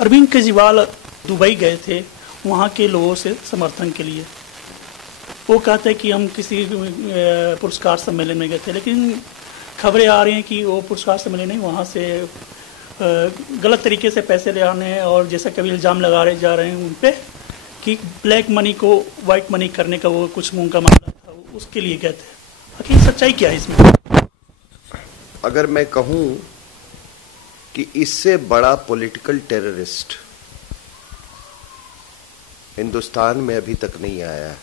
Arvind Kejriwal Dubai गए थे वहाँ के लोगों से समर्थन के लिए। वो कहते हैं कि हम किसी पुरस्कार सम्मेलन में गए थे, लेकिन खबरें आ रही हैं कि वो पुरस्कार सम्मेलन नहीं, वहाँ से गलत तरीके से पैसे ले आने और जैसा कभी इल्ज़ाम लगा रहे जा रहे हैं उन पे कि ब्लैक मनी को वाइट मनी करने का वो कुछ मुंह का मामला था, उसके लिए गए थे। आखिर सच्चाई क्या है इसमें? अगर मैं कहूँ कि इससे बड़ा पॉलिटिकल टेररिस्ट हिंदुस्तान में अभी तक नहीं आया है,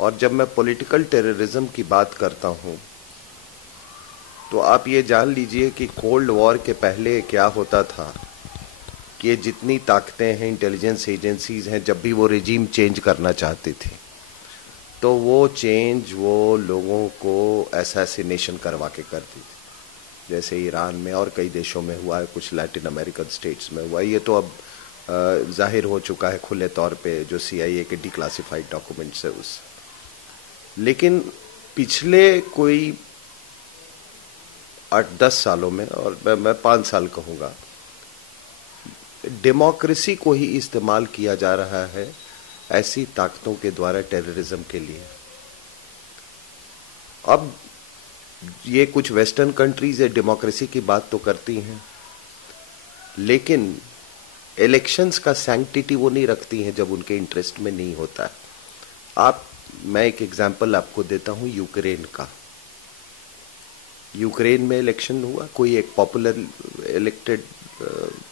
और जब मैं पॉलिटिकल टेररिज्म की बात करता हूँ तो आप ये जान लीजिए कि कोल्ड वॉर के पहले क्या होता था कि ये जितनी ताकतें हैं, इंटेलिजेंस एजेंसीज हैं, जब भी वो रिजीम चेंज करना चाहती थी तो वो चेंज वो लोगों को असैसिनेशन करवा के करती थी, जैसे ईरान में और कई देशों में हुआ है, कुछ लैटिन अमेरिकन स्टेट्स में हुआ है। ये तो अब जाहिर हो चुका है खुले तौर पे, जो CIA के डिक्लासिफाइड डॉक्यूमेंट्स है उस। लेकिन पिछले कोई 8-10 सालों में, और मैं 5 साल कहूँगा, डेमोक्रेसी को ही इस्तेमाल किया जा रहा है ऐसी ताकतों के द्वारा टेररिज्म के लिए। अब ये कुछ वेस्टर्न कंट्रीज है डेमोक्रेसी की बात तो करती हैं, लेकिन इलेक्शंस का सैंक्टिटी वो नहीं रखती हैं जब उनके इंटरेस्ट में नहीं होता है। मैं एक एग्जांपल आपको देता हूं यूक्रेन का। यूक्रेन में इलेक्शन हुआ, कोई एक पॉपुलर इलेक्टेड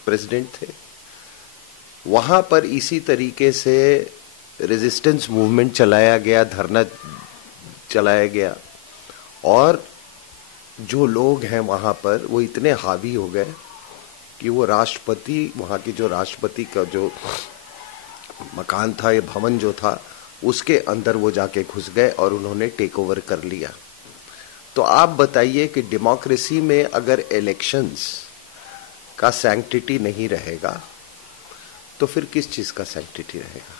प्रेसिडेंट थे, वहां पर इसी तरीके से रेजिस्टेंस मूवमेंट चलाया गया, धरना चलाया गया, और जो लोग हैं वहां पर वो इतने हावी हो गए कि वो राष्ट्रपति, वहां की जो राष्ट्रपति का जो मकान था, ये भवन जो था, उसके अंदर वो जाके घुस गए और उन्होंने टेक ओवर कर लिया। तो आप बताइए कि डेमोक्रेसी में अगर इलेक्शंस का सैंक्टिटी नहीं रहेगा तो फिर किस चीज का सैंक्टिटी रहेगा?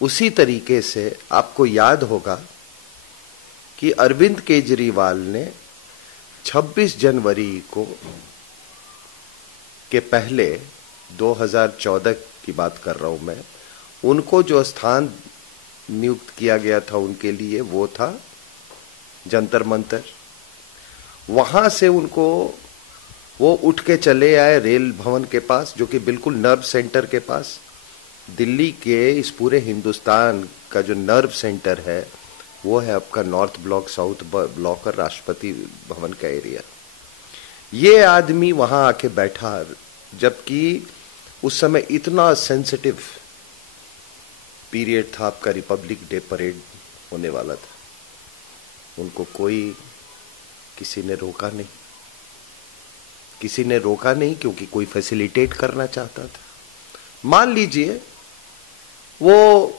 उसी तरीके से आपको याद होगा कि अरविंद केजरीवाल ने 26 जनवरी को के पहले 2014 की बात कर रहा हूं मैं, उनको जो स्थान नियुक्त किया गया था उनके लिए वो था जंतर मंतर। वहां से उनको वो उठ के चले आए रेल भवन के पास, जो कि बिल्कुल नर्व सेंटर के पास, दिल्ली के इस पूरे हिंदुस्तान का जो नर्व सेंटर है वो है आपका नॉर्थ ब्लॉक, साउथ ब्लॉक और राष्ट्रपति भवन का एरिया। ये आदमी वहां आके बैठा, जबकि उस समय इतना सेंसिटिव पीरियड था, आपका रिपब्लिक डे परेड होने वाला था। उनको किसी ने रोका नहीं, किसी ने रोका नहीं, क्योंकि कोई फैसिलिटेट करना चाहता था। मान लीजिए वो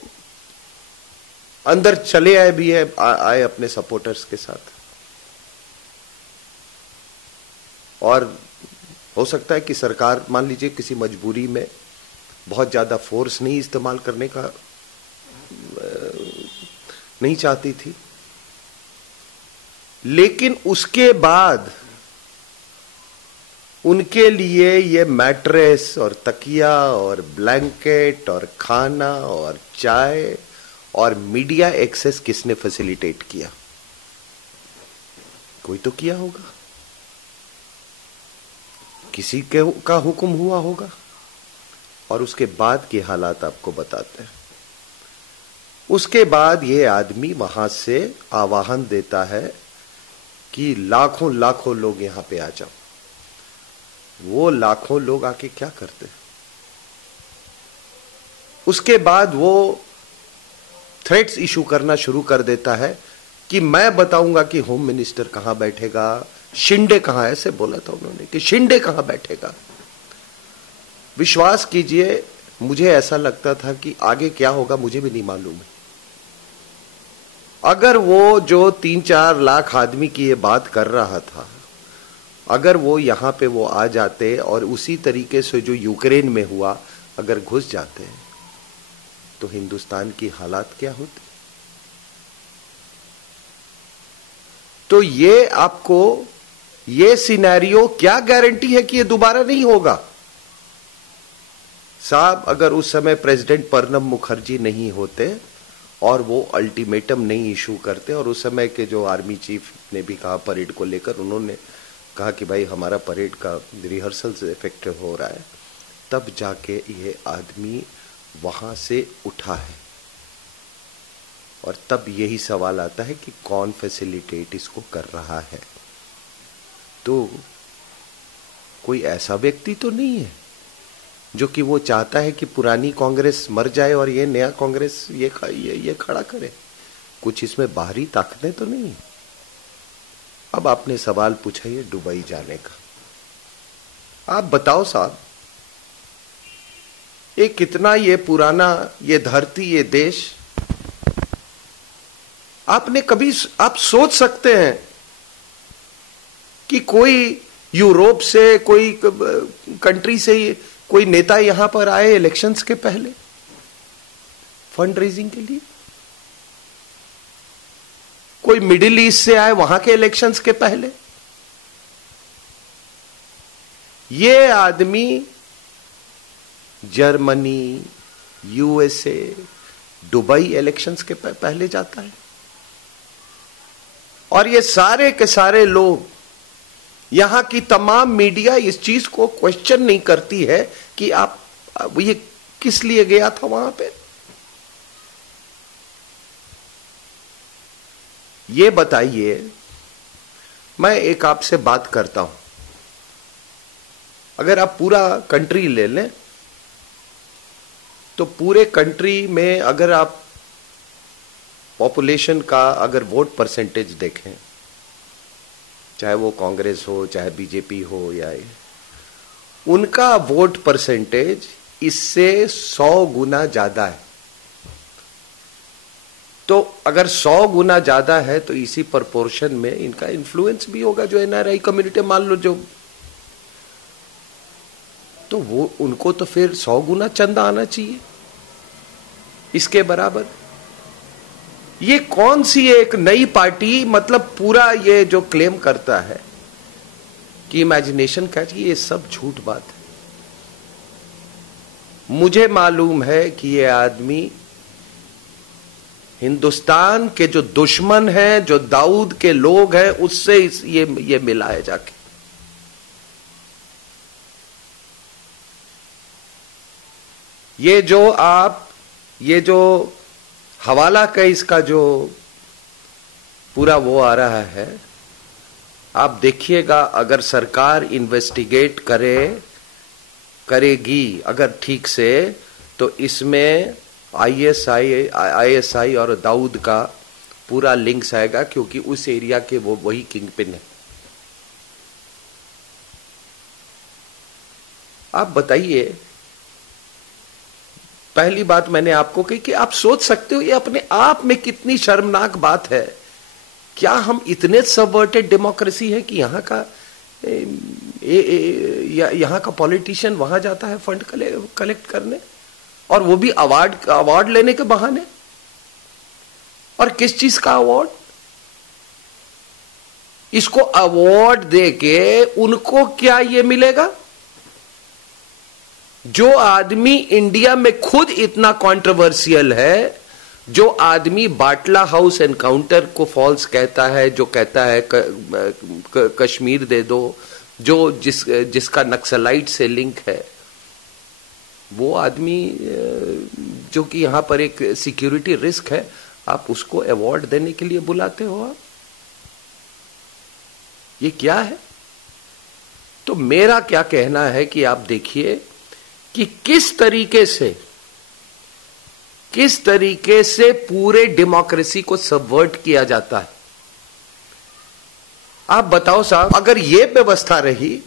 अंदर चले आए भी है, आए अपने सपोर्टर्स के साथ, और हो सकता है कि सरकार मान लीजिए किसी मजबूरी में बहुत ज्यादा फोर्स नहीं इस्तेमाल करने का नहीं चाहती थी, लेकिन उसके बाद उनके लिए ये मैट्रेस और तकिया और ब्लैंकेट और खाना और चाय और मीडिया एक्सेस किसने फैसिलिटेट किया? कोई तो किया होगा, किसी का हुक्म हुआ होगा। और उसके बाद के हालात आपको बताते हैं। उसके बाद ये आदमी वहां से आह्वान देता है कि लाखों लाखों लोग यहां पे आ जाओ। वो लाखों लोग आके क्या करते? उसके बाद वो थ्रेट्स इशू करना शुरू कर देता है कि मैं बताऊंगा कि होम मिनिस्टर कहां बैठेगा, शिंदे कहां, ऐसे बोला था उन्होंने कि शिंदे कहां बैठेगा। विश्वास कीजिए, मुझे ऐसा लगता था कि आगे क्या होगा मुझे भी नहीं मालूम है। अगर वो जो 3-4 लाख आदमी की ये बात कर रहा था, अगर वो यहां पे वो आ जाते और उसी तरीके से जो यूक्रेन में हुआ अगर घुस जाते तो हिंदुस्तान की हालात क्या होती? तो ये आपको ये सिनेरियो क्या गारंटी है कि ये दोबारा नहीं होगा? साहब, अगर उस समय प्रेसिडेंट प्रणब मुखर्जी नहीं होते और वो अल्टीमेटम नहीं इशू करते, और उस समय के जो आर्मी चीफ ने भी कहा परेड को लेकर, उन्होंने कहा कि भाई हमारा परेड का रिहर्सल से इफेक्टिव हो रहा है, तब जाके ये आदमी वहां से उठा है। और तब यही सवाल आता है कि कौन फैसिलिटेट इसको कर रहा है। तो कोई ऐसा व्यक्ति तो नहीं है जो कि वो चाहता है कि पुरानी कांग्रेस मर जाए और ये नया कांग्रेस ये खड़ा करे। कुछ इसमें बाहरी ताकतें तो नहीं। अब आपने सवाल पूछा ये दुबई जाने का, आप बताओ साहब, ये कितना ये पुराना, ये धरती, ये देश, आपने कभी आप सोच सकते हैं कि कोई यूरोप से, कोई कंट्री से कोई नेता यहां पर आए इलेक्शंस के पहले फंड रेजिंग के लिए? कोई मिडिल ईस्ट से आए वहां के इलेक्शंस के पहले? ये आदमी जर्मनी, यूएसए, दुबई इलेक्शंस के पहले जाता है। और ये सारे के सारे लोग, यहां की तमाम मीडिया इस चीज को क्वेश्चन नहीं करती है कि आप ये किस लिए गया था वहां पे। ये बताइए, मैं एक आपसे बात करता हूं, अगर आप पूरा कंट्री ले लें तो पूरे कंट्री में अगर आप पॉपुलेशन का अगर वोट परसेंटेज देखें, चाहे वो कांग्रेस हो, चाहे बीजेपी हो, या उनका वोट परसेंटेज इससे 100 गुना ज्यादा है। तो अगर 100 गुना ज्यादा है तो इसी प्रोपोर्शन में इनका इन्फ्लुएंस भी होगा। जो एनआरआई कम्युनिटी मान लो, जो तो वो उनको तो फिर 100 गुना चंदा आना चाहिए इसके बराबर। ये कौन सी एक नई पार्टी, मतलब पूरा ये जो क्लेम करता है कि इमेजिनेशन कैच, ये सब झूठ बात है। मुझे मालूम है कि ये आदमी हिंदुस्तान के जो दुश्मन हैं, जो दाऊद के लोग हैं, उससे ये मिला है जाके। ये जो हवाला का इसका जो पूरा वो आ रहा है, आप देखिएगा, अगर सरकार इन्वेस्टिगेट करेगी अगर ठीक से, तो इसमें आईएसआई और दाऊद का पूरा लिंक्स आएगा, क्योंकि उस एरिया के वो वही किंग पिन है। आप बताइए, पहली बात मैंने आपको कही कि आप सोच सकते हो ये अपने आप में कितनी शर्मनाक बात है। क्या हम इतने सबवर्टेड डेमोक्रेसी है कि यहां का पॉलिटिशियन वहां जाता है फंड कलेक्ट करने, और वो भी अवार्ड लेने के बहाने। और किस चीज का अवार्ड? इसको अवार्ड देके उनको क्या ये मिलेगा? जो आदमी इंडिया में खुद इतना कंट्रोवर्शियल है, जो आदमी बाटला हाउस एनकाउंटर को फॉल्स कहता है, जो कहता है कश्मीर दे दो, जो जिसका नक्सलाइट से लिंक है, वो आदमी जो कि यहां पर एक सिक्योरिटी रिस्क है, आप उसको अवार्ड देने के लिए बुलाते हो? आप ये क्या है? तो मेरा क्या कहना है कि आप देखिए कि किस तरीके से पूरे डेमोक्रेसी को सबवर्ट किया जाता है। आप बताओ साहब, अगर यह व्यवस्था रही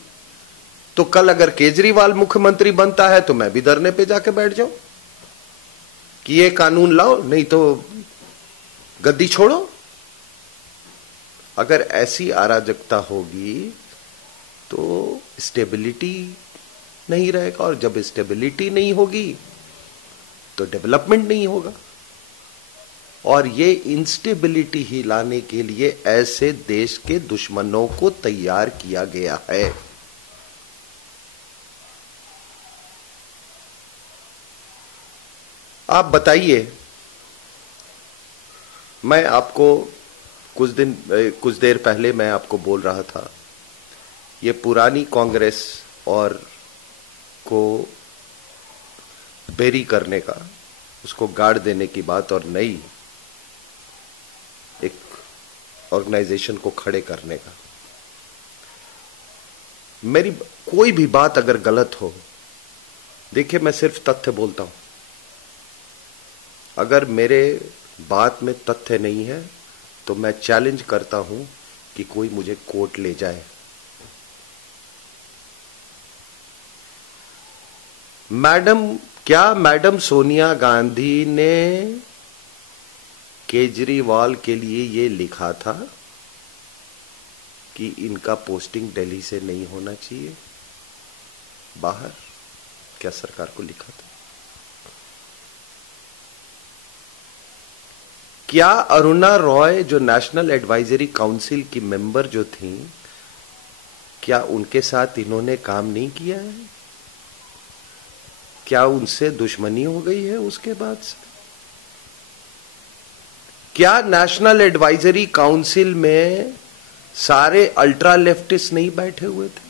तो कल अगर केजरीवाल मुख्यमंत्री बनता है तो मैं भी धरने पे जाके बैठ जाऊं कि ये कानून लाओ, नहीं तो गद्दी छोड़ो। अगर ऐसी अराजकता होगी तो स्टेबिलिटी नहीं रहेगा, और जब स्टेबिलिटी नहीं होगी तो डेवलपमेंट नहीं होगा। और ये इंस्टेबिलिटी ही लाने के लिए ऐसे देश के दुश्मनों को तैयार किया गया है। आप बताइए, मैं आपको कुछ देर पहले मैं आपको बोल रहा था, ये पुरानी कांग्रेस और को बेरी करने का, उसको गाड़ देने की बात और नई एक ऑर्गेनाइजेशन को खड़े करने का। मेरी कोई भी बात अगर गलत हो, देखिए मैं सिर्फ तथ्य बोलता हूं, अगर मेरे बात में तथ्य नहीं है तो मैं चैलेंज करता हूं कि कोई मुझे कोर्ट ले जाए। क्या मैडम सोनिया गांधी ने केजरीवाल के लिए ये लिखा था कि इनका पोस्टिंग दिल्ली से नहीं होना चाहिए बाहर? क्या सरकार को लिखा था? क्या अरुणा रॉय जो नेशनल एडवाइजरी काउंसिल की मेंबर जो थी, क्या उनके साथ इन्होंने काम नहीं किया है? क्या उनसे दुश्मनी हो गई है उसके बाद से? क्या नेशनल एडवाइजरी काउंसिल में सारे अल्ट्रा लेफ्टिस्ट नहीं बैठे हुए थे?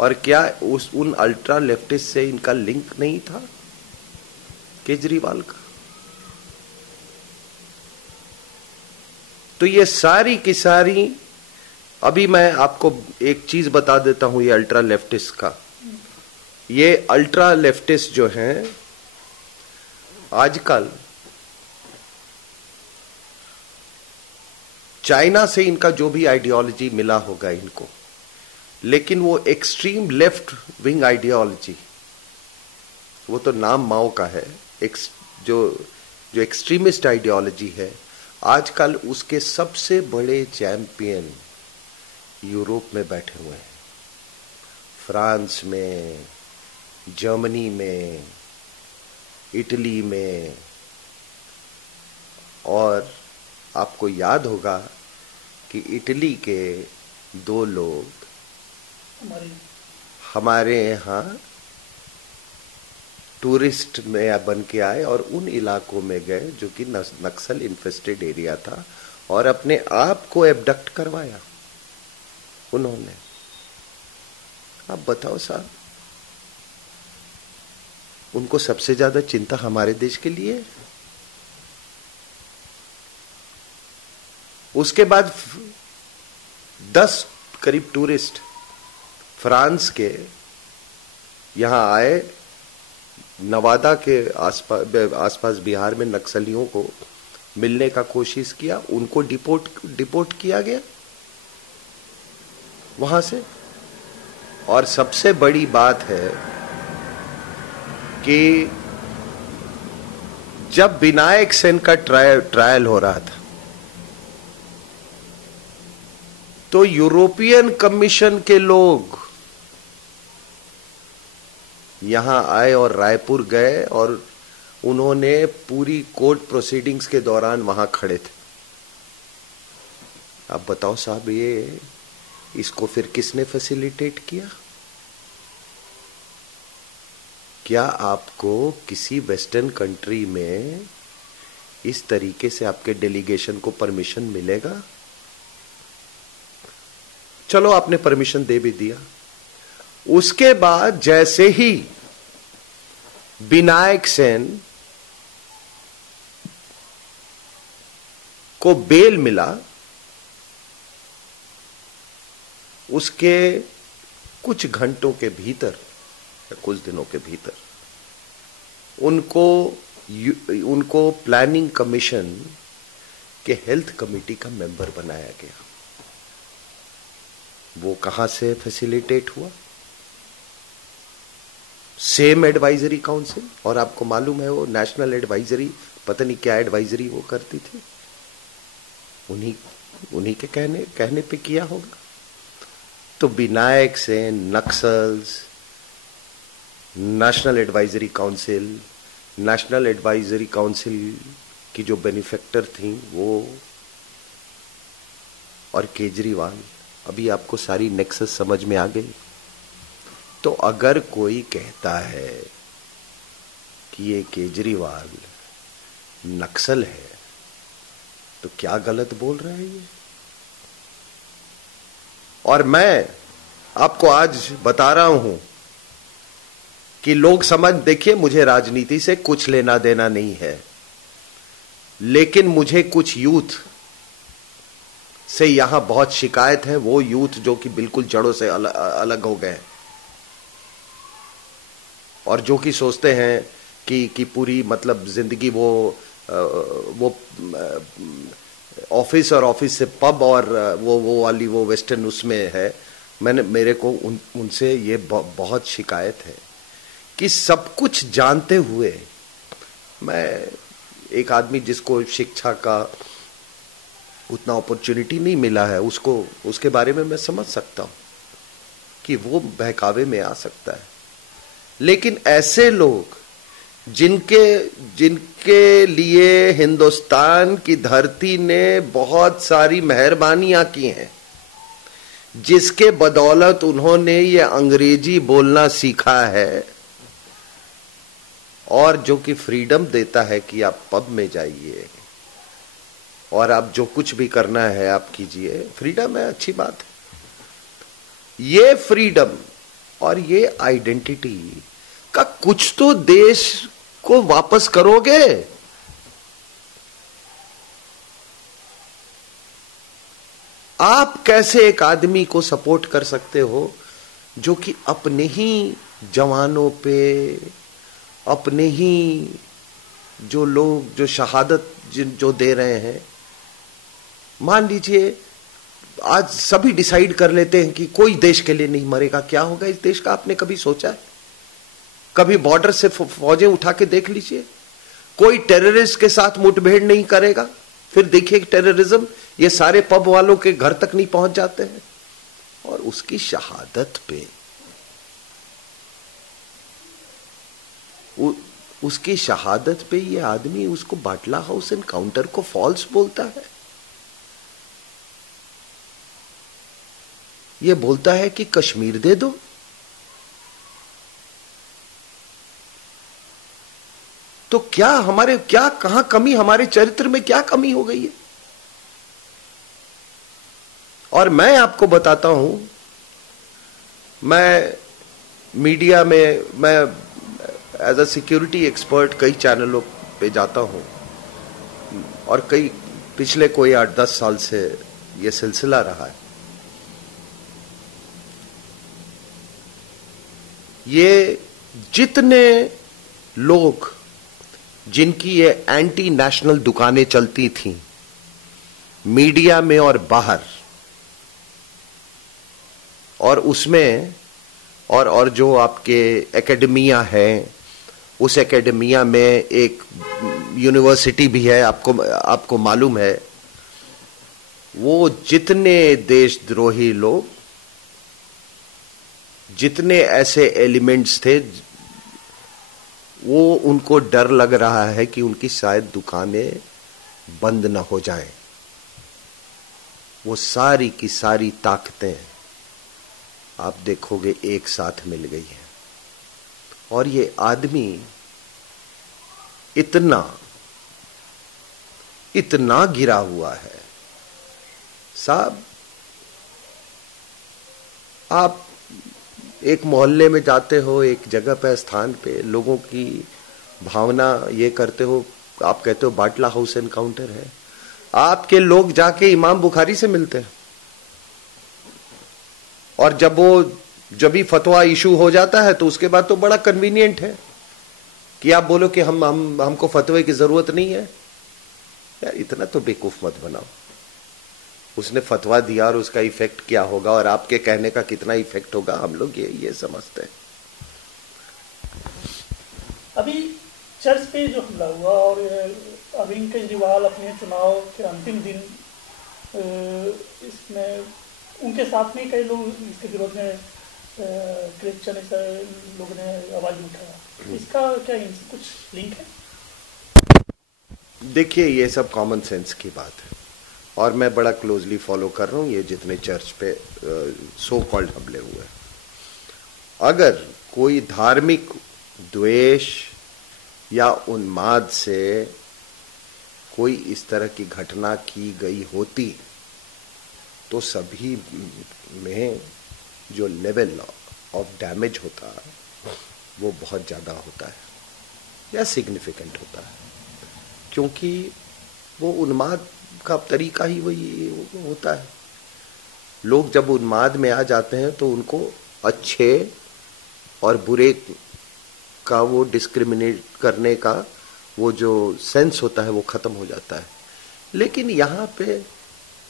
और क्या उन अल्ट्रा लेफ्टिस्ट से इनका लिंक नहीं था केजरीवाल का? तो ये सारी की सारी, अभी मैं आपको एक चीज बता देता हूं, ये अल्ट्रा लेफ्टिस्ट का, ये अल्ट्रा लेफ्टिस्ट जो हैं आजकल चाइना से इनका जो भी आइडियोलॉजी मिला होगा इनको, लेकिन वो एक्सट्रीम लेफ्ट विंग आइडियोलॉजी, वो तो नाम माओ का है, जो एक्सट्रीमिस्ट आइडियोलॉजी है, आजकल उसके सबसे बड़े चैंपियन यूरोप में बैठे हुए हैं, फ्रांस में, जर्मनी में, इटली में। और आपको याद होगा कि इटली के 2 लोग हमारे यहाँ टूरिस्ट में बन के आए और उन इलाकों में गए जो कि नक्सल इन्फेस्टेड एरिया था, और अपने आप को एबडक्ट करवाया उन्होंने। आप बताओ साहब, उनको सबसे ज्यादा चिंता हमारे देश के लिए है। उसके बाद 10 करीब टूरिस्ट फ्रांस के यहां आए, नवादा के आसपास बिहार में नक्सलियों को मिलने का कोशिश किया, उनको डिपोर्ट किया गया वहां से। और सबसे बड़ी बात है कि जब विनायक सेन का ट्रायल हो रहा था तो यूरोपियन कमीशन के लोग यहां आए और रायपुर गए और उन्होंने पूरी कोर्ट प्रोसीडिंग्स के दौरान वहां खड़े थे। अब बताओ साहब, ये इसको फिर किसने फैसिलिटेट किया? क्या आपको किसी वेस्टर्न कंट्री में इस तरीके से आपके डेलीगेशन को परमिशन मिलेगा? चलो आपने परमिशन दे भी दिया, उसके बाद जैसे ही विनायक सेन को बेल मिला, उसके कुछ घंटों के भीतर या कुछ दिनों के भीतर उनको प्लानिंग कमीशन के हेल्थ कमेटी का मेंबर बनाया गया। वो कहां से फैसिलिटेट हुआ? Same advisory council. और आपको मालूम है वो नेशनल एडवाइजरी, पता नहीं क्या एडवाइजरी वो करती थी, उन्हीं के कहने पे किया होगा। तो Vinayak Sen, Naxals, national advisory council, national advisory council की जो बेनिफैक्टर थी वो और केजरीवाल, अभी आपको सारी नेक्सस समझ में आ गई। तो अगर कोई कहता है कि ये केजरीवाल नक्सल है तो क्या गलत बोल रहे हैं ये। और मैं आपको आज बता रहा हूं कि लोग समझ, देखिए मुझे राजनीति से कुछ लेना देना नहीं है, लेकिन मुझे कुछ यूथ से यहां बहुत शिकायत है, वो यूथ जो कि बिल्कुल जड़ों से अलग हो गए और जो कि सोचते हैं कि पूरी मतलब जिंदगी वो ऑफिस और ऑफिस से पब और वो वाली वो वेस्टर्न उसमें है। मेरे को उनसे ये बहुत शिकायत है कि सब कुछ जानते हुए, मैं एक आदमी जिसको शिक्षा का उतना अपॉर्चुनिटी नहीं मिला है, उसके बारे में मैं समझ सकता हूं कि वो बहकावे में आ सकता है, लेकिन ऐसे लोग जिनके लिए हिंदुस्तान की धरती ने बहुत सारी मेहरबानियां की हैं, जिसके बदौलत उन्होंने ये अंग्रेजी बोलना सीखा है और जो कि फ्रीडम देता है कि आप पब में जाइए और आप जो कुछ भी करना है आप कीजिए, फ्रीडम है, अच्छी बात है। ये फ्रीडम और ये आइडेंटिटी का कुछ तो देश को वापस करोगे। आप कैसे एक आदमी को सपोर्ट कर सकते हो जो कि अपने ही जवानों पे, अपने ही जो लोग जो शहादत जो दे रहे हैं, मान लीजिए आज सभी डिसाइड कर लेते हैं कि कोई देश के लिए नहीं मरेगा, क्या होगा इस देश का? आपने कभी सोचा है? कभी बॉर्डर से फौजें उठा के देख लीजिए, कोई टेररिस्ट के साथ मुठभेड़ नहीं करेगा, फिर देखिए टेररिज्म ये सारे पब वालों के घर तक नहीं पहुंच जाते हैं। और उसकी शहादत पे, उसकी शहादत पे ये आदमी उसको बाटला हाउस एनकाउंटर को फॉल्स बोलता है। ये बोलता है कि कश्मीर दे दो। तो क्या कहां कमी, हमारे चरित्र में क्या कमी हो गई है? और मैं आपको बताता हूं, मैं मीडिया में, मैं एज अ सिक्योरिटी एक्सपर्ट कई चैनलों पे जाता हूं और कई पिछले कोई 8-10 साल से यह सिलसिला रहा है। ये जितने लोग जिनकी ये एंटी नेशनल दुकानें चलती थीं मीडिया में और बाहर, और उसमें और जो आपके एकेडमिया है, उस एकेडमिया में एक यूनिवर्सिटी भी है, आपको मालूम है, वो जितने देशद्रोही लोग, जितने ऐसे एलिमेंट्स थे, वो उनको डर लग रहा है कि उनकी शायद दुकानें बंद न हो जाएं। वो सारी की सारी ताकतें आप देखोगे एक साथ मिल गई हैं और ये आदमी इतना गिरा हुआ है। साहब, आप एक मोहल्ले में जाते हो, एक जगह पे, स्थान पे, लोगों की भावना ये करते हो, आप कहते हो बाटला हाउस एनकाउंटर है, आपके लोग जाके इमाम बुखारी से मिलते हैं और जब भी फतवा इशू हो जाता है तो उसके बाद तो बड़ा कन्वीनियंट है कि आप बोलो कि हमको फतवे की जरूरत नहीं है। यार इतना तो बेवकूफ मत बनाओ। उसने फतवा दिया और उसका इफेक्ट क्या होगा और आपके कहने का कितना इफेक्ट होगा, हम लोग ये समझते हैं। अभी चर्च पे जो हमला हुआ और अरविंद केजरीवाल अपने चुनाव के अंतिम दिन इसमें उनके साथ में कई लोग इसके विरोध में क्रिश्चियन लोगों ने आवाज उठाया, इसका क्या इनसे कुछ लिंक है? देखिए, ये सब कॉमन सेंस की बात है और मैं बड़ा क्लोजली फॉलो कर रहा हूँ ये जितने चर्च पे सो कॉल्ड हमले हुए। अगर कोई धार्मिक द्वेष या उन्माद से कोई इस तरह की घटना की गई होती तो सभी में जो लेवल ऑफ डैमेज होता है वो बहुत ज़्यादा होता है या सिग्निफिकेंट होता है, क्योंकि वो उन्माद का तरीका ही वही होता है। लोग जब उन्माद में आ जाते हैं तो उनको अच्छे और बुरे का वो डिस्क्रिमिनेट करने का वो जो सेंस होता है वो खत्म हो जाता है। लेकिन यहाँ पे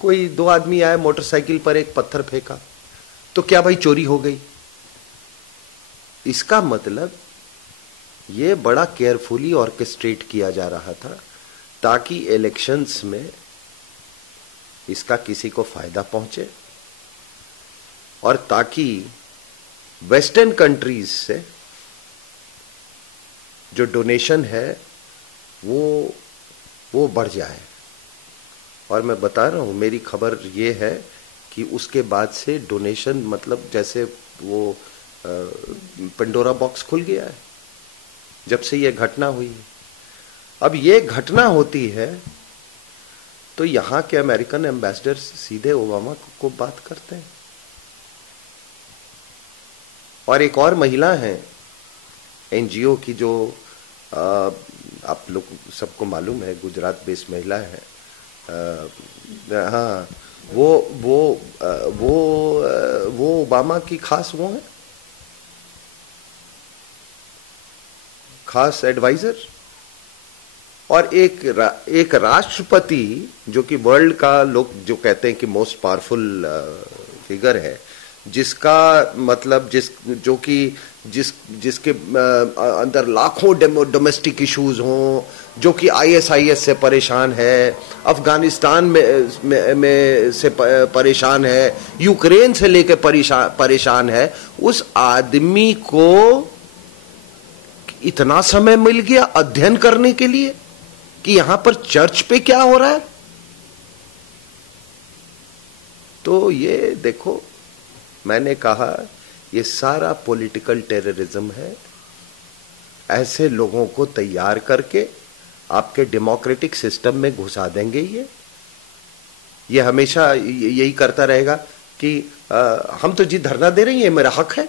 कोई दो आदमी आए, मोटरसाइकिल पर एक पत्थर फेंका, तो क्या भाई चोरी हो गई? इसका मतलब ये बड़ा केयरफुली ऑर्केस्ट्रेट किया जा रहा था ताकि इलेक्शंस में इसका किसी को फायदा पहुंचे और ताकि वेस्टर्न कंट्रीज से जो डोनेशन है वो बढ़ जाए। और मैं बता रहा हूं, मेरी खबर ये है कि उसके बाद से डोनेशन, मतलब जैसे वो पंडोरा बॉक्स खुल गया है जब से ये घटना हुई है। अब ये घटना होती है तो यहां के अमेरिकन एम्बेसडर सीधे ओबामा को बात करते हैं। और एक और महिला है एनजीओ की जो आप लोग सबको मालूम है, गुजरात बेस्ड महिला है। हाँ, वो ओबामा की खास वो है, खास एडवाइजर। और एक राष्ट्रपति जो कि वर्ल्ड का लोग जो कहते हैं कि मोस्ट पावरफुल फिगर है, जिसका मतलब जिसके अंदर लाखों डोमेस्टिक इश्यूज हों, जो कि आईएसआईएस से परेशान है, अफगानिस्तान में से परेशान है, यूक्रेन से लेकर परेशान है, उस आदमी को इतना समय मिल गया अध्ययन करने के लिए कि यहां पर चर्च पे क्या हो रहा है। तो ये देखो, मैंने कहा ये सारा पॉलिटिकल टेररिज्म है। ऐसे लोगों को तैयार करके आपके डेमोक्रेटिक सिस्टम में घुसा देंगे। ये हमेशा यही करता रहेगा कि हम तो जी धरना दे रही हैं, मेरा हक है।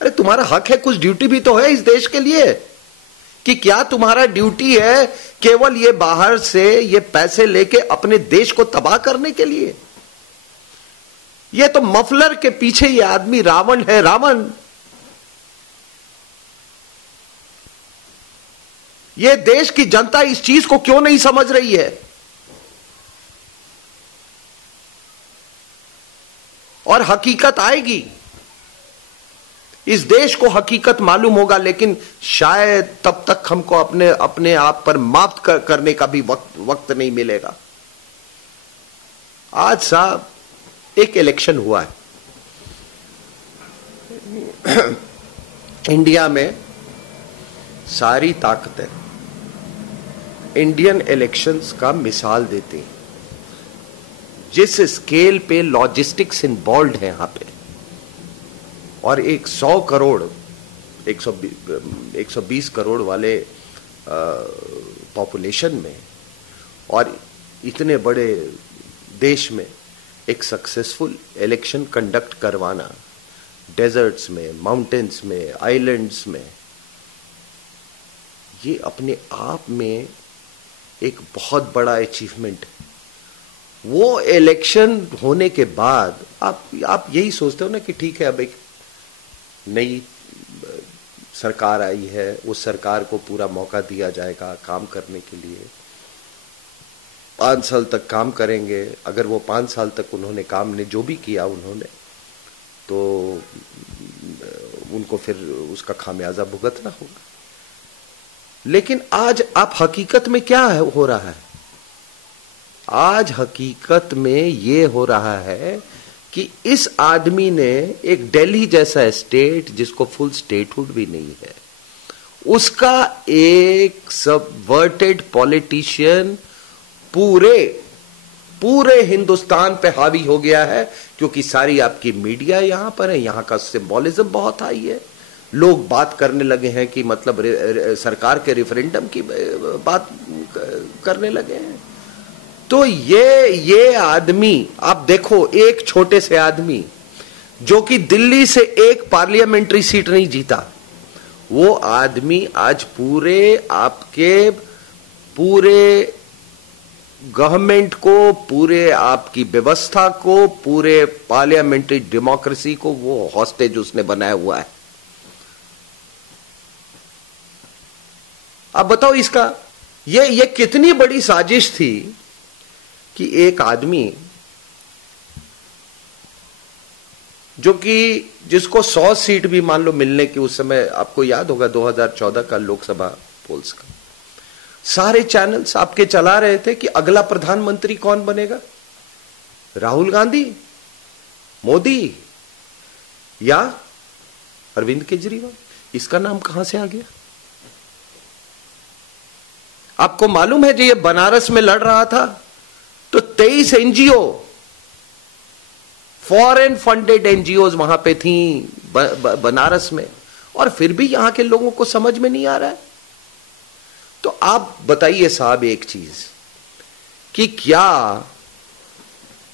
अरे तुम्हारा हक है, कुछ ड्यूटी भी तो है इस देश के लिए। कि क्या तुम्हारा ड्यूटी है केवल ये बाहर से ये पैसे लेके अपने देश को तबाह करने के लिए? ये तो मफलर के पीछे ये आदमी रावण है, रावण। ये देश की जनता इस चीज को क्यों नहीं समझ रही है? और हकीकत आएगी, इस देश को हकीकत मालूम होगा, लेकिन शायद तब तक हमको अपने आप पर माफ करने का भी वक्त नहीं मिलेगा। आज साहब एक इलेक्शन हुआ है इंडिया में। सारी ताकतें इंडियन इलेक्शंस का मिसाल देती हैं। जिस स्केल पे लॉजिस्टिक्स इन्वॉल्व है यहां पे, और 100 करोड़ 120 करोड़ वाले पॉपुलेशन में और इतने बड़े देश में एक सक्सेसफुल इलेक्शन कंडक्ट करवाना, डेजर्ट्स में, माउंटेन्स में, आइलैंड्स में, ये अपने आप में एक बहुत बड़ा अचीवमेंट है। वो इलेक्शन होने के बाद आप यही सोचते हो ना कि ठीक है, अब एक नई सरकार आई है, उस सरकार को पूरा मौका दिया जाएगा काम करने के लिए। 5 साल तक काम करेंगे। अगर वो 5 साल तक उन्होंने काम ने जो भी किया उन्होंने, तो उनको फिर उसका खामियाजा भुगतना होगा। लेकिन आज आप हकीकत में क्या हो रहा है? आज हकीकत में ये हो रहा है कि इस आदमी ने एक दिल्ली जैसा स्टेट, जिसको फुल स्टेटहुड भी नहीं है, उसका एक सबवर्टेड पॉलिटिशियन पूरे हिंदुस्तान पे हावी हो गया है, क्योंकि सारी आपकी मीडिया यहां पर है, यहां का सिंबॉलिज्म बहुत हाई है। लोग बात करने लगे हैं कि मतलब सरकार के रेफरेंडम की बात करने लगे हैं। तो ये आदमी, आप देखो, एक छोटे से आदमी जो कि दिल्ली से एक पार्लियामेंट्री सीट नहीं जीता, वो आदमी आज पूरे गवर्नमेंट को, पूरे आपकी व्यवस्था को, पूरे पार्लियामेंट्री डेमोक्रेसी को वो हॉस्टेज उसने बनाया हुआ है। अब बताओ इसका ये कितनी बड़ी साजिश थी कि एक आदमी जो कि जिसको 100 सीट भी मान लो मिलने की, उस समय आपको याद होगा 2014 का लोकसभा पोल्स का, सारे चैनल्स आपके चला रहे थे कि अगला प्रधानमंत्री कौन बनेगा, राहुल गांधी, मोदी या अरविंद केजरीवाल। इसका नाम कहां से आ गया? आपको मालूम है, जो ये बनारस में लड़ रहा था तो 23 एनजीओ, फॉरेन फंडेड एनजीओ वहां पे थी बनारस में, और फिर भी यहां के लोगों को समझ में नहीं आ रहा है। तो आप बताइए साहब एक चीज, कि क्या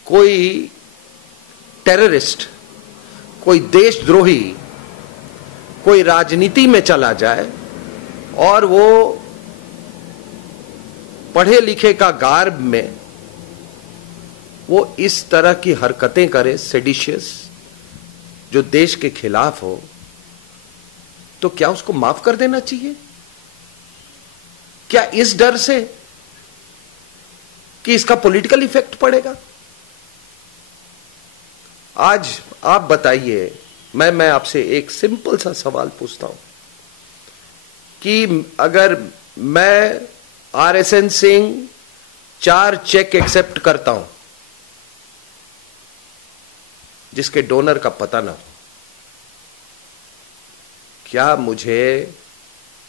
कोई टेररिस्ट, कोई देशद्रोही, कोई राजनीति में चला जाए और वो पढ़े लिखे का गार्ब में वो इस तरह की हरकतें करे, सेडिशियस, जो देश के खिलाफ हो, तो क्या उसको माफ कर देना चाहिए? क्या इस डर से कि इसका पॉलिटिकल इफेक्ट पड़ेगा? आज आप बताइए, मैं आपसे एक सिंपल सा सवाल पूछता हूं कि अगर मैं RSN सिंह 4 चेक एक्सेप्ट करता हूं जिसके डोनर का पता ना हो, क्या मुझे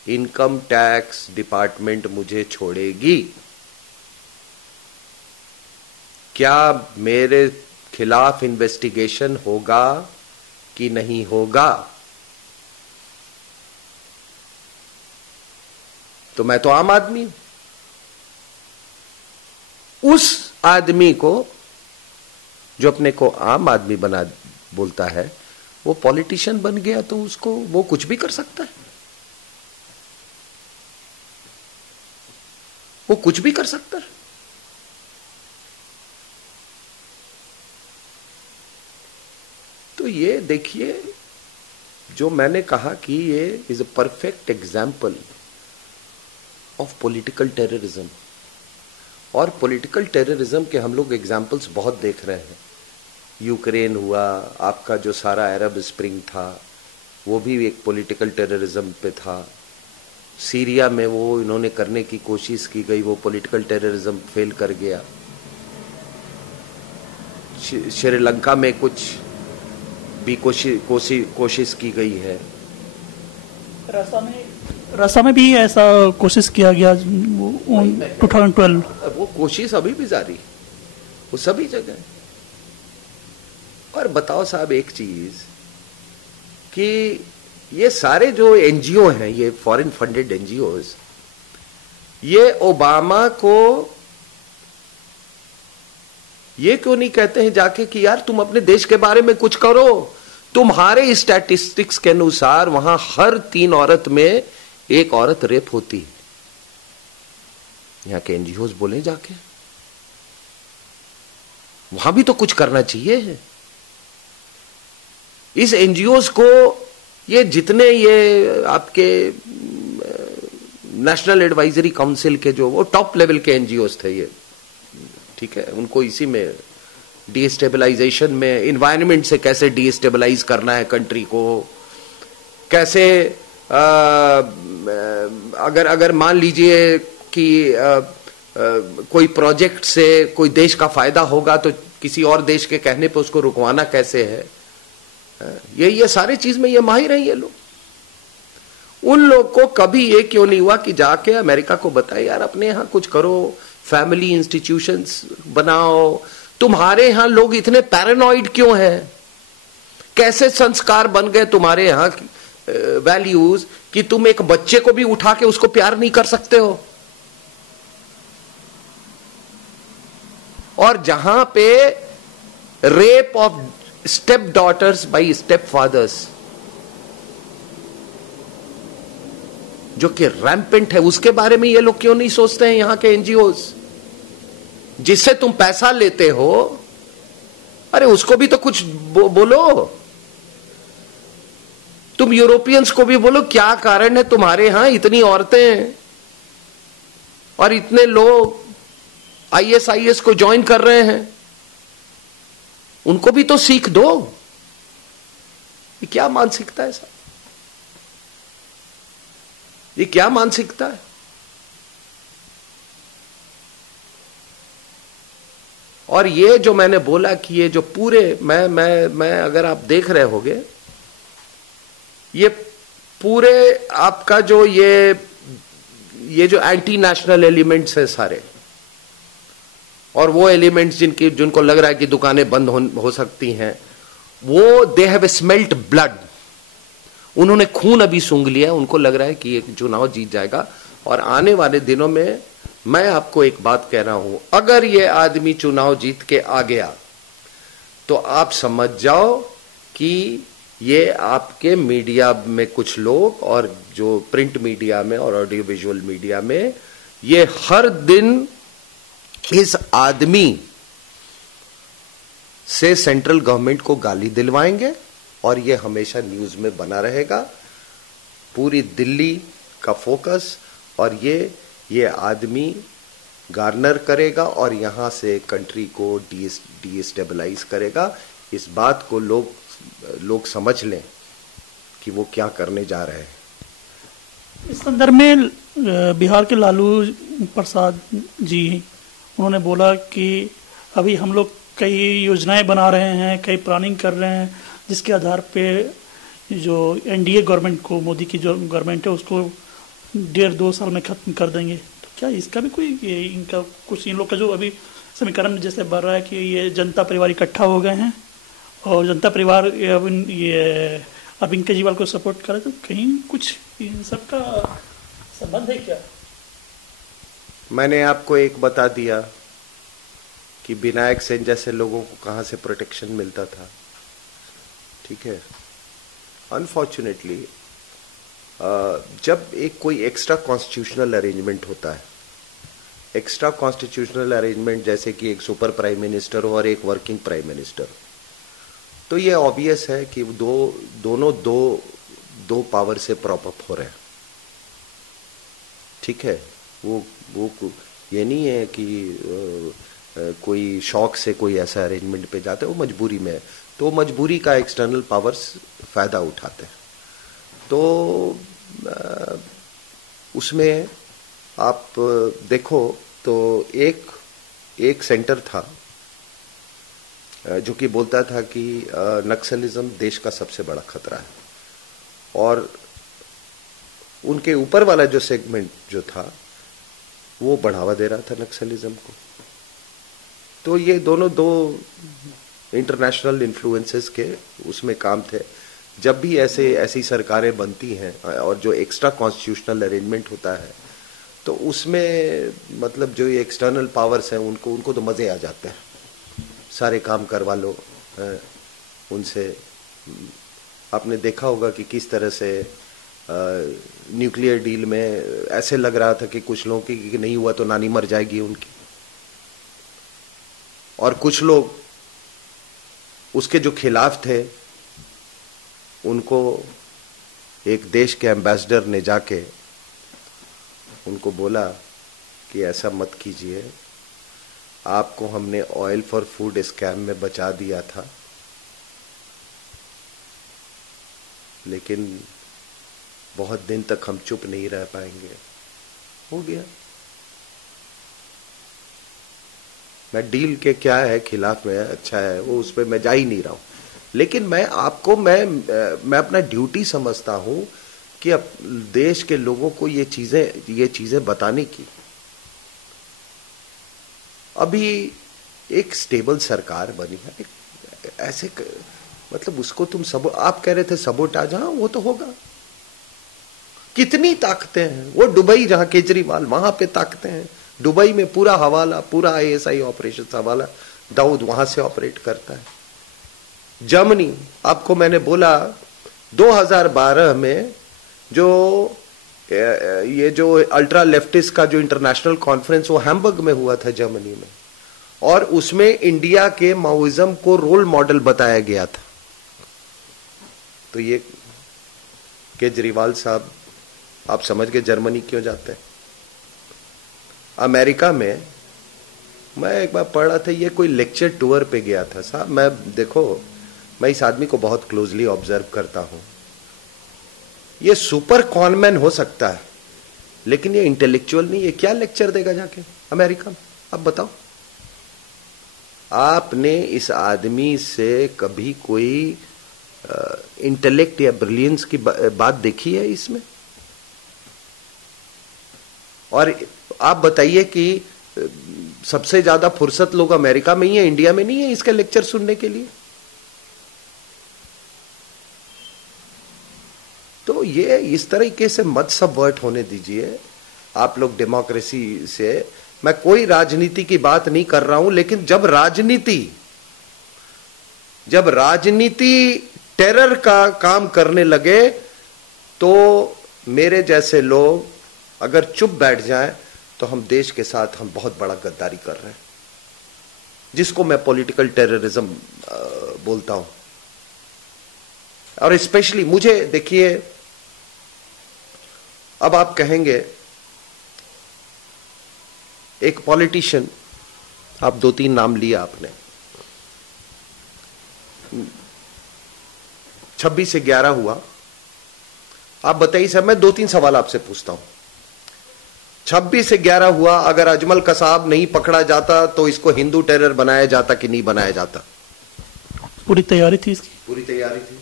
इनकम टैक्स डिपार्टमेंट मुझे छोड़ेगी? क्या मेरे खिलाफ इन्वेस्टिगेशन होगा कि नहीं होगा? तो मैं तो आम आदमी हूं। उस आदमी को, जो अपने को आम आदमी बना बोलता है, वो पॉलिटिशियन बन गया, तो उसको वो कुछ भी कर सकता है, वो कुछ भी कर सकता है। तो ये देखिए, जो मैंने कहा कि ये is a perfect example of political terrorism. और पॉलिटिकल टेररिज्म के हम लोग एग्जाम्पल्स बहुत देख रहे हैं। यूक्रेन हुआ, आपका जो सारा अरब स्प्रिंग था वो भी एक पॉलिटिकल टेररिज्म पे था। सीरिया में वो इन्होंने करने की कोशिश की गई, वो पॉलिटिकल टेररिज्म फेल कर गया। श्रीलंका में कुछ भी कोशिश की गई है। रसा में भी ऐसा कोशिश किया गया 2012। वो कोशिश अभी भी जारी, वो सभी जगह। और बताओ साहब एक चीज, कि ये सारे जो एनजीओ हैं, ये फॉरेन फंडेड एनजीओज, ये ओबामा को ये क्यों नहीं कहते हैं जाके कि यार तुम अपने देश के बारे में कुछ करो? तुम्हारे स्टैटिस्टिक्स के अनुसार वहां हर 3 औरत में 1 औरत रेप होती है। यहां के एनजीओज बोले जाके, वहां भी तो कुछ करना चाहिए। इस एनजीओज को, ये जितने ये आपके नेशनल एडवाइजरी काउंसिल के जो वो टॉप लेवल के एनजीओज थे, ये ठीक है, उनको इसी में डीस्टेबलाइजेशन में, इन्वायरमेंट से कैसे डीस्टेबलाइज करना है कंट्री को, कैसे अगर मान लीजिए कि कोई प्रोजेक्ट से कोई देश का फायदा होगा तो किसी और देश के कहने पे उसको रुकवाना कैसे है, ये सारे चीज में ये माहिर हैं ये लोग। उन लोग को कभी ये क्यों नहीं हुआ कि जाके अमेरिका को बताए यार अपने यहां कुछ करो, फैमिली इंस्टीट्यूशंस बनाओ, तुम्हारे यहां लोग इतने पैरानॉइड क्यों हैं, कैसे संस्कार बन गए तुम्हारे यहां वैल्यूज कि तुम एक बच्चे को भी उठा के उसको प्यार नहीं कर सकते हो। और जहां पे rape of step daughters by step fathers जो कि रैम्पेंट है, उसके बारे में ये लोग क्यों नहीं सोचते हैं यहां के एनजीओज? जिससे तुम पैसा लेते हो, अरे उसको भी तो कुछ बोलो। तुम यूरोपियंस को भी बोलो क्या कारण है तुम्हारे यहां इतनी औरतें और इतने लोग आईएसआईएस को ज्वाइन कर रहे हैं, उनको भी तो सीख दो। ये क्या मानसिकता है सर, ये क्या मानसिकता है? और ये जो मैंने बोला कि ये जो पूरे मैं अगर आप देख रहे होगे, ये पूरे आपका जो ये जो एंटी नेशनल एलिमेंट्स है सारे, और वो एलिमेंट्स जिनको लग रहा है कि दुकानें बंद हो सकती हैं, वो दे हैव स्मेल्ट ब्लड, उन्होंने खून अभी सूंघ लिया, उनको लग रहा है कि ये चुनाव जीत जाएगा। और आने वाले दिनों में मैं आपको एक बात कह रहा हूं, अगर ये आदमी चुनाव जीत के आ गया तो आप समझ जाओ कि ये आपके मीडिया में कुछ लोग और जो प्रिंट मीडिया में और ऑडियो विजुअल मीडिया में ये हर दिन इस आदमी से सेंट्रल गवर्नमेंट को गाली दिलवाएंगे और ये हमेशा न्यूज में बना रहेगा, पूरी दिल्ली का फोकस। और ये आदमी गार्नर करेगा और यहां से कंट्री को डीस्टेबलाइज करेगा। इस बात को लोग समझ लें कि वो क्या करने जा रहे हैं। इस संदर्भ में बिहार के लालू प्रसाद जी उन्होंने बोला कि अभी हम लोग कई योजनाएं बना रहे हैं, कई प्लानिंग कर रहे हैं, जिसके आधार पे जो एनडीए गवर्नमेंट को, मोदी की जो गवर्नमेंट है, उसको 1.5-2 साल में खत्म कर देंगे। तो क्या इसका भी कोई इनका कुछ, इन लोग का जो अभी समीकरण जैसे बढ़ रहा है कि ये जनता परिवार इकट्ठा हो गए हैं और जनता परिवार अब इनके केजरीवाल को सपोर्ट करे, तो कहीं कुछ इन सब का संबंध है क्या? मैंने आपको एक बता दिया कि विनायक सेन जैसे लोगों को कहां से प्रोटेक्शन मिलता था, ठीक है। अनफॉर्चुनेटली जब एक कोई एक्स्ट्रा कॉन्स्टिट्यूशनल अरेंजमेंट होता है, एक्स्ट्रा कॉन्स्टिट्यूशनल अरेंजमेंट जैसे कि एक सुपर प्राइम मिनिस्टर हो और एक वर्किंग प्राइम मिनिस्टर, तो ये ऑब्वियस है कि दोनों दो पावर से प्रॉप अप हो रहे हैं, ठीक है। वो ये नहीं है कि कोई शौक से कोई ऐसा अरेंजमेंट पे जाते हैं, वो मजबूरी में है, तो मजबूरी का एक्सटर्नल पावर्स फायदा उठाते हैं। तो उसमें आप देखो तो एक सेंटर था जो कि बोलता था कि नक्सलिज्म देश का सबसे बड़ा खतरा है, और उनके ऊपर वाला जो सेगमेंट जो था वो बढ़ावा दे रहा था नक्सलिज्म को। तो ये दोनों दो इंटरनेशनल इन्फ्लुएंसेस के उसमें काम थे। जब भी ऐसी सरकारें बनती हैं और जो एक्स्ट्रा कॉन्स्टिट्यूशनल अरेंजमेंट होता है, तो उसमें मतलब जो ये एक्सटर्नल पावर्स हैं उनको तो मजे आ जाते हैं, सारे काम करवा लो उनसे। आपने देखा होगा कि किस तरह से न्यूक्लियर डील में ऐसे लग रहा था कि कुछ लोगों की नहीं हुआ तो नानी मर जाएगी उनकी, और कुछ लोग उसके जो खिलाफ थे उनको एक देश के एम्बेसडर ने जाके उनको बोला कि ऐसा मत कीजिए, आपको हमने ऑयल फॉर फूड स्कैम में बचा दिया था, लेकिन बहुत दिन तक हम चुप नहीं रह पाएंगे। हो गया। मैं डील के क्या है खिलाफ में अच्छा है वो उस पर मैं जा ही नहीं रहा हूं, लेकिन मैं अपना ड्यूटी समझता हूं कि अब देश के लोगों को ये चीजें बताने की। अभी एक स्टेबल सरकार बनी है, ऐसे मतलब उसको तुम आप कह रहे थे सबोटाज, हाँ वो तो होगा। कितनी ताकतें हैं, वो दुबई जहां केजरीवाल वहां पे ताकतें हैं, दुबई में पूरा हवाला, पूरा आईएसआई ऑपरेशन हवाला दाऊद वहां से ऑपरेट करता है। जर्मनी, आपको मैंने बोला 2012 में ये जो अल्ट्रा लेफ्टिस्ट का जो इंटरनेशनल कॉन्फ्रेंस वो हैम्बर्ग में हुआ था जर्मनी में, और उसमें इंडिया के माओइज्म को रोल मॉडल बताया गया था। तो ये केजरीवाल साहब, आप समझ गए जर्मनी क्यों जाते हैं। अमेरिका में मैं एक बार पढ़ रहा था, ये कोई लेक्चर टूर पे गया था साहब। मैं इस आदमी को बहुत क्लोजली ऑब्जर्व करता हूं। ये सुपर कॉनमैन हो सकता है लेकिन ये इंटेलेक्चुअल नहीं। ये क्या लेक्चर देगा जाके अमेरिका में, आप बताओ। आपने इस आदमी से कभी कोई इंटेलेक्ट या ब्रिलियंस की बात देखी है इसमें? और आप बताइए कि सबसे ज्यादा फुर्सत लोग अमेरिका में ही है, इंडिया में नहीं है इसके लेक्चर सुनने के लिए। तो ये इस तरीके से मत सबवर्ट होने दीजिए आप लोग डेमोक्रेसी से। मैं कोई राजनीति की बात नहीं कर रहा हूं, लेकिन जब राजनीति टेरर का काम करने लगे तो मेरे जैसे लोग अगर चुप बैठ जाएं तो हम देश के साथ हम बहुत बड़ा गद्दारी कर रहे हैं, जिसको मैं पॉलिटिकल टेररिज्म बोलता हूं। और स्पेशली मुझे देखिए, अब आप कहेंगे एक पॉलिटिशियन, आप 2-3 नाम लिया आपने, 26 से 11 हुआ, आप बताइए सर। मैं 2-3 सवाल आपसे पूछता हूं। 26 से 11 हुआ, अगर अजमल कसाब नहीं पकड़ा जाता तो इसको हिंदू टेरर बनाया जाता कि नहीं बनाया जाता? पूरी तैयारी थी इसकी, पूरी तैयारी थी।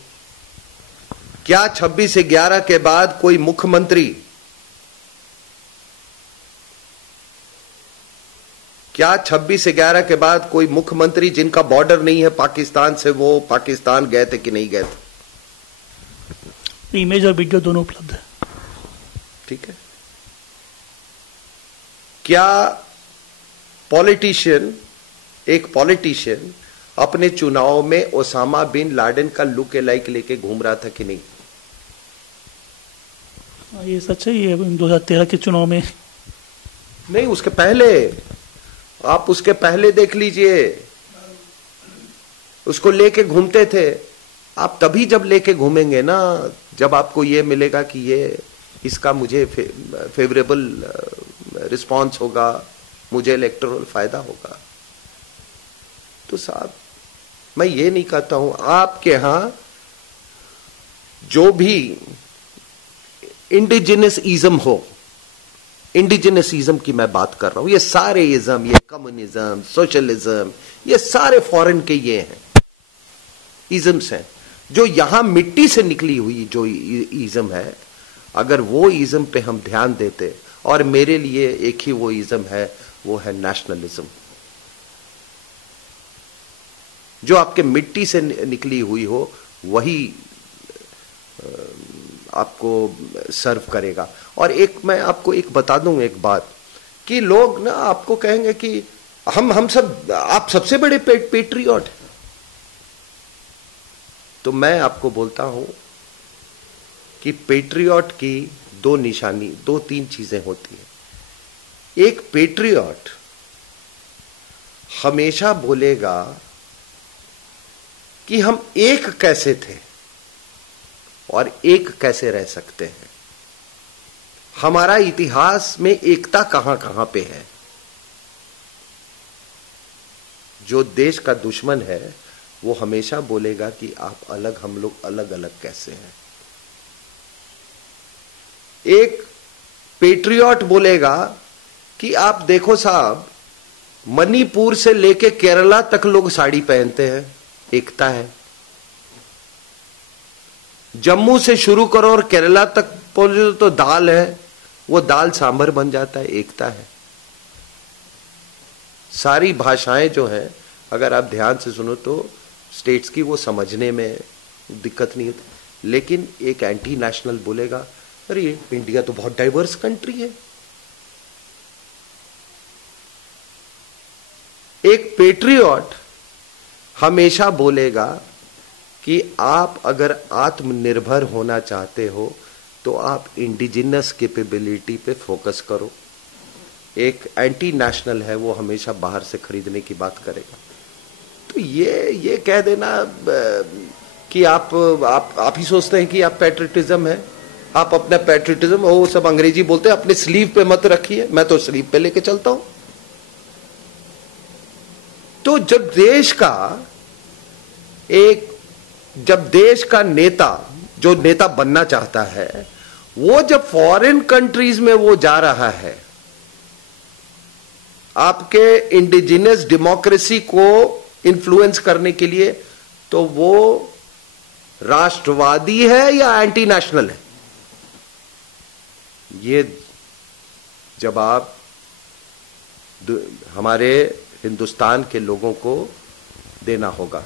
क्या 26 से 11 के बाद कोई मुख्यमंत्री, क्या 26 से 11 के बाद कोई मुख्यमंत्री जिनका बॉर्डर नहीं है पाकिस्तान से, वो पाकिस्तान गए थे कि नहीं गए थे? इमेज और वीडियो दोनों उपलब्ध है। ठीक है। क्या एक पॉलिटिशियन अपने चुनाव में ओसामा बिन लादेन का लुक लाइक लेके घूम रहा था कि नहीं? ये सच है। ये 2013 के चुनाव में नहीं, उसके पहले, आप उसके पहले देख लीजिए, उसको लेके घूमते थे। आप तभी जब लेके घूमेंगे ना जब आपको ये मिलेगा कि ये इसका मुझे फेवरेबल रिस्पांस होगा, मुझे इलेक्टोरल फायदा होगा। तो साहब, मैं ये नहीं कहता हूं आपके यहां जो भी इंडिजिनस इज्म हो, इंडिजिनस इज्म की मैं बात कर रहा हूं। ये सारे इज्म, ये कम्युनिज्म, सोशलिज्म, ये सारे फॉरेन के ये हैं, इज्म्स हैं। जो यहां मिट्टी से निकली हुई जो इज्म है, अगर वो इज्म पे हम ध्यान देते, और मेरे लिए एक ही वो इज्म है, वो है नेशनलिज्म। जो आपके मिट्टी से निकली हुई हो वही आपको सर्व करेगा। और एक मैं आपको एक बता दूं एक बात, कि लोग ना आपको कहेंगे कि हम सब, आप सबसे बड़े पेट्रियट हैं। तो मैं आपको बोलता हूं कि पेट्रियट की 2-3 चीजें होती हैं। एक पेट्रियट हमेशा बोलेगा कि हम एक कैसे थे और एक कैसे रह सकते हैं, हमारा इतिहास में एकता कहां कहां पे है। जो देश का दुश्मन है वो हमेशा बोलेगा कि आप अलग, हम लोग अलग अलग कैसे हैं। एक पेट्रियट बोलेगा कि आप देखो साहब, मणिपुर से लेके केरला तक लोग साड़ी पहनते हैं, एकता है। जम्मू से शुरू करो और केरला तक पहुंचो तो दाल है, वो दाल सांभर बन जाता है, एकता है। सारी भाषाएं जो हैं, अगर आप ध्यान से सुनो तो स्टेट्स की, वो समझने में दिक्कत नहीं होती। लेकिन एक एंटी नेशनल बोलेगा, अरे इंडिया तो बहुत डाइवर्स कंट्री है। एक पेट्रियट हमेशा बोलेगा कि आप अगर आत्मनिर्भर होना चाहते हो तो आप इंडिजिनस कैपेबिलिटी पे फोकस करो। एक एंटी नेशनल है, वो हमेशा बाहर से खरीदने की बात करेगा। तो ये कह देना कि आप ही सोचते हैं कि आप पैट्रियटिज्म है, आप अपना पैट्रियटिज्म, वो सब अंग्रेजी बोलते हैं, अपने स्लीव पे मत रखिए, मैं तो स्लीव पे लेके चलता हूं। तो जब देश का नेता, जो नेता बनना चाहता है, वो जब फॉरेन कंट्रीज में वो जा रहा है आपके इंडिजिनस डेमोक्रेसी को इन्फ्लुएंस करने के लिए, तो वो राष्ट्रवादी है या एंटी नेशनल है? ये जवाब हमारे हिंदुस्तान के लोगों को देना होगा।